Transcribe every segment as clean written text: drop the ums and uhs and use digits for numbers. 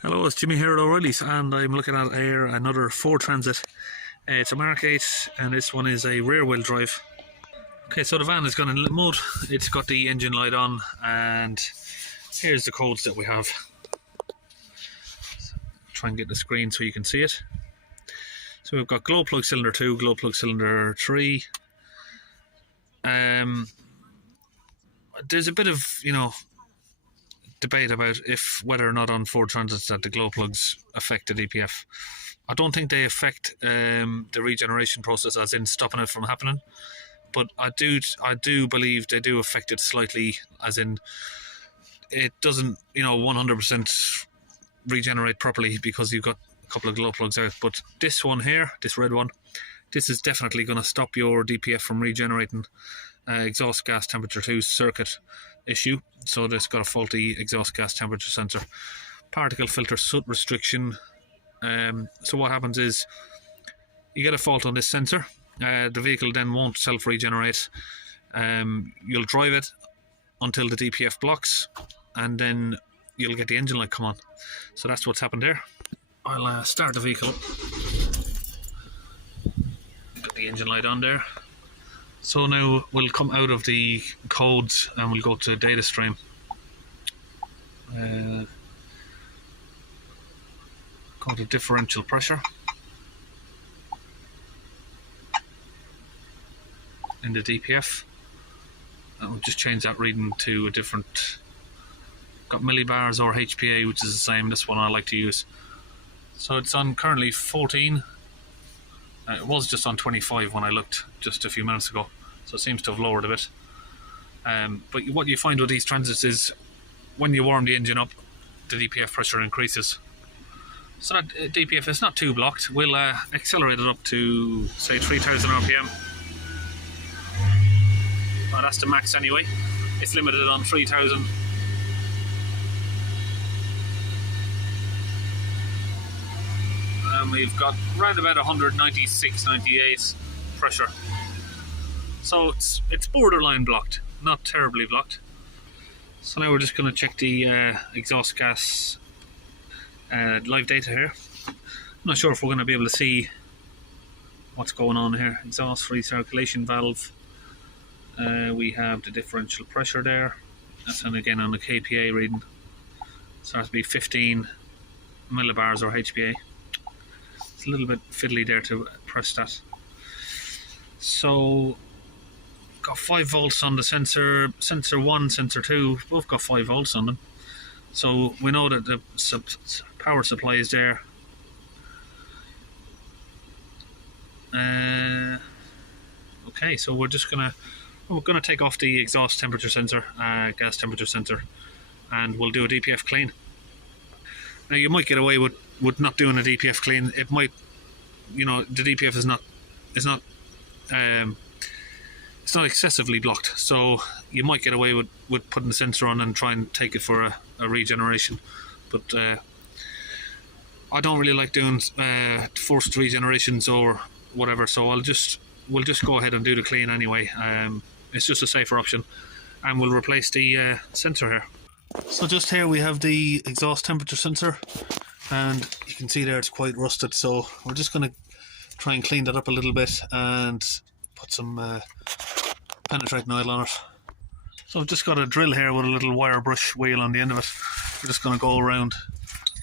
Hello, it's Jimmy here at O'Reilly's, and I'm looking at here another Ford Transit. It's a MK8 and this one is a rear wheel drive. Okay, so the van has gone in lit mode, it's got the engine light on, and here's the codes that we have. Try and get the screen so you can see it. So we've got glow plug cylinder 2, glow plug cylinder 3. There's a bit of, debate about whether or not on Ford Transits that the glow plugs affect the DPF. I don't think they affect the regeneration process, as in stopping it from happening, but I do believe they do affect it slightly, as in it doesn't 100% regenerate properly because you've got a couple of glow plugs out. But this one here, this red one, this is definitely going to stop your DPF from regenerating. Exhaust gas temperature 2 circuit issue, so this got a faulty exhaust gas temperature sensor. Particle filter soot restriction. So what happens is you get a fault on this sensor, the vehicle then won't self-regenerate. You'll drive it until the DPF blocks, and then you'll get the engine light come on. So that's what's happened there. I'll start the vehicle. Got the engine light on there. So now we'll come out of the codes and we'll go to data stream. Go to differential pressure. In the DPF. And we'll just change that reading to a different, got millibars or HPA, which is the same. This one I like to use. So it's on currently 14. It was just on 25 when I looked just a few minutes ago, so it seems to have lowered a bit. But what you find with these transits is when you warm the engine up, the DPF pressure increases. So that DPF is not too blocked. We'll accelerate it up to, say, 3000 RPM. Well, that's the max anyway. It's limited on 3000. And we've got around about 196, 98 pressure. So it's borderline blocked, not terribly blocked. So now we're just going to check the exhaust gas live data here. I'm not sure if we're going to be able to see what's going on here. Exhaust recirculation valve. We have the differential pressure there. That's again on the KPA reading. So that's be 15 millibars or HPA. A little bit fiddly there to press that. So got 5 volts on the sensor 1, sensor 2, both got 5 volts on them, so we know that the power supply is there. Okay, so we're gonna take off the exhaust temperature sensor, gas temperature sensor, and we'll do a DPF clean. Now you might get away with not doing a DPF clean. It might, the DPF is not it's not excessively blocked, so you might get away with putting the sensor on and try and take it for a regeneration. But I don't really like doing forced regenerations or whatever, so we'll just go ahead and do the clean anyway. It's just a safer option, and we'll replace the sensor here. So just here we have the exhaust temperature sensor, and you can see there it's quite rusted, so we're just going to try and clean that up a little bit and put some penetrating oil on it. So I've just got a drill here with a little wire brush wheel on the end of it. We're just going to go around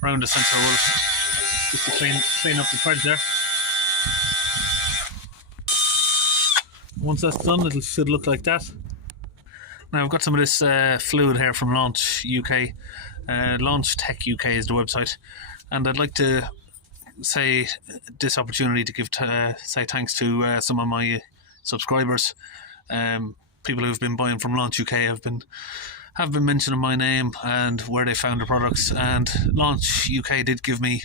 the sensor with it, just to clean up the threads there. Once that's done, it should look like that. Now I've got some of this fluid here from Launch UK. Launch Tech UK is the website, and I'd like to say this opportunity to give say thanks to some of my subscribers. People who've been buying from Launch UK have been mentioning my name and where they found the products, and Launch UK did give me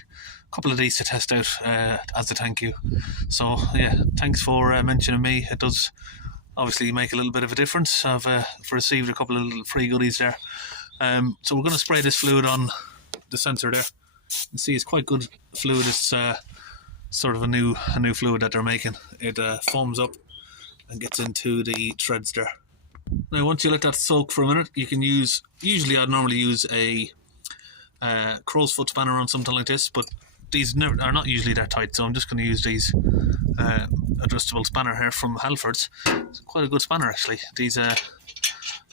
a couple of these to test out as a thank you. So yeah, thanks for mentioning me. It does obviously make a little bit of a difference. I've received a couple of little free goodies there. So we're going to spray this fluid on the sensor there. You see, it's quite good fluid. It's sort of a new fluid that they're making. It foams up and gets into the threads there. Now once you let that soak for a minute, you can use, usually I'd normally use a crow's foot spanner on something like this, but these are not usually that tight, so I'm just going to use these adjustable spanner here from Halford's. It's quite a good spanner actually. These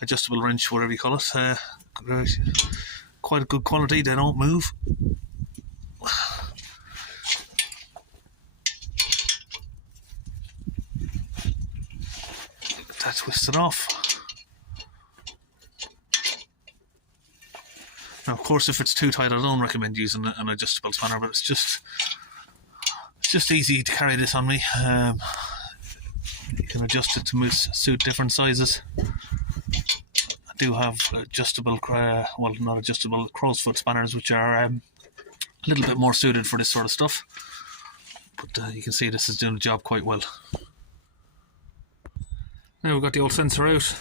adjustable wrench, whatever you call it, quite a good quality. They don't move. Get that twisted off. Now, of course, if it's too tight, I don't recommend using an adjustable spanner, but it's just easy to carry this on me. You can adjust it to suit different sizes. I do have adjustable, well, not adjustable, crow's foot spanners, which are a little bit more suited for this sort of stuff. But you can see this is doing the job quite well. Now we've got the old sensor out.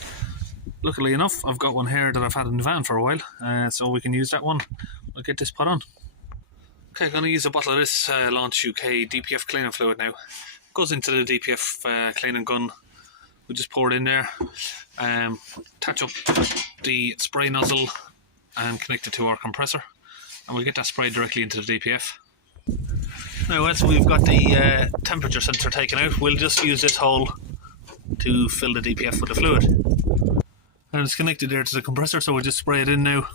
Luckily enough, I've got one here that I've had in the van for a while, so we can use that one. We'll get this put on. Okay, I'm going to use a bottle of this Launch UK DPF cleaning fluid now. Goes into the DPF cleaning gun. We just pour it in there, attach up the spray nozzle and connect it to our compressor, and we'll get that sprayed directly into the DPF. Now as we've got the temperature sensor taken out, we'll just use this hole to fill the DPF with the fluid. And it's connected there to the compressor, so we'll just spray it in now.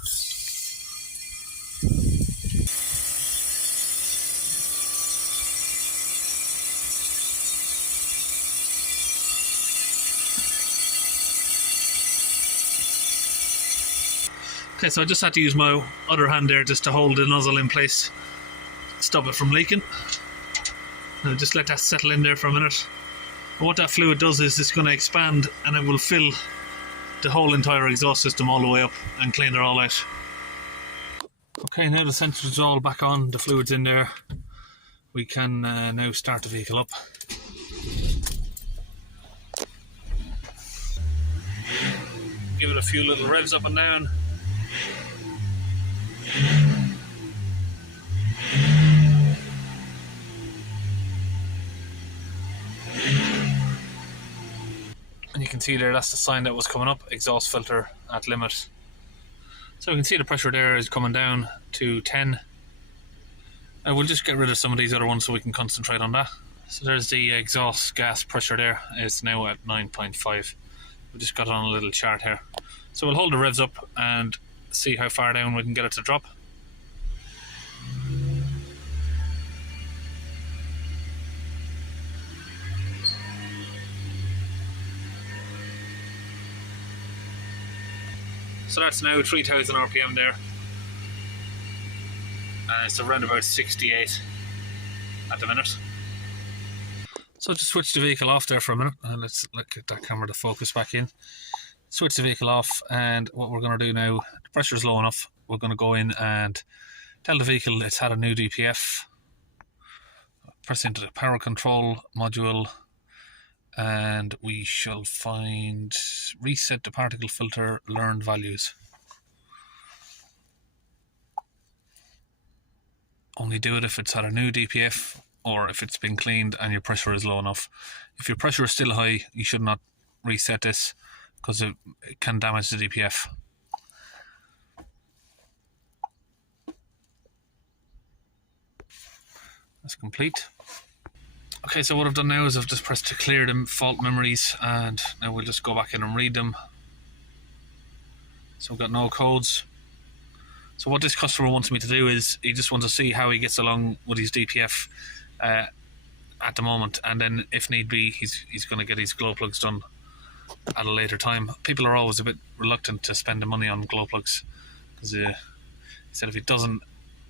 Okay, so I just had to use my other hand there just to hold the nozzle in place, stop it from leaking. Now just let that settle in there for a minute. And what that fluid does is it's going to expand and it will fill the whole entire exhaust system all the way up and clean it all out. Okay, now the sensor's all back on, the fluid's in there. We can now start the vehicle up. Give it a few little revs up and down. And you can see there, that's the sign that was coming up, exhaust filter at limit. So we can see the pressure there is coming down to 10. And we'll just get rid of some of these other ones so we can concentrate on that. So there's the exhaust gas pressure there, it's now at 9.5. We just got it on a little chart here. So we'll hold the revs up and see how far down we can get it to drop. So that's now 3000 RPM there. It's around about 68 at the minute. So just switch the vehicle off there for a minute, and let's get that camera to focus back in. Switch the vehicle off, and what we're going to do now, the pressure is low enough, we're going to go in and tell the vehicle it's had a new DPF. Press into the power control module, and we shall find reset the particle filter learned values. Only do it if it's had a new DPF or if it's been cleaned and your pressure is low enough. If your pressure is still high, you should not reset this because it can damage the DPF. That's complete. Okay, so what I've done now is I've just pressed to clear the fault memories, and now we'll just go back in and read them. So we've got no codes. So what this customer wants me to do is he just wants to see how he gets along with his DPF at the moment, and then if need be he's going to get his glow plugs done at a later time. People are always a bit reluctant to spend the money on glow plugs because he said if he doesn't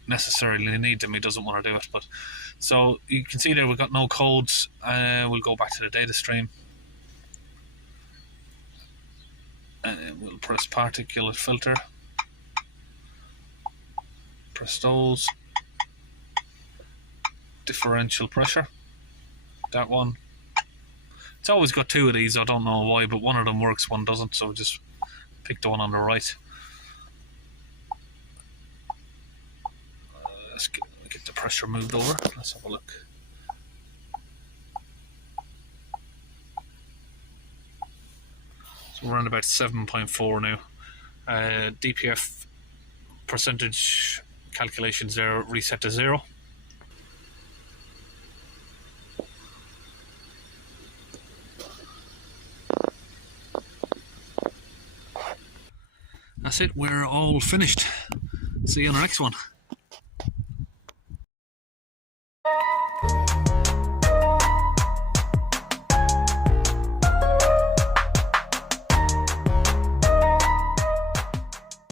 necessarily need them, he doesn't want to do it. But so you can see there we've got no codes. We'll go back to the data stream. We'll press particulate filter, press those, differential pressure, that one. It's always got two of these, I don't know why, but one of them works, one doesn't, so just pick the one on the right. Let's get the pressure moved over. Let's have a look. So we're around about 7.4 now. DPF percentage calculations there reset to 0. That's it, we're all finished. See you on the next one.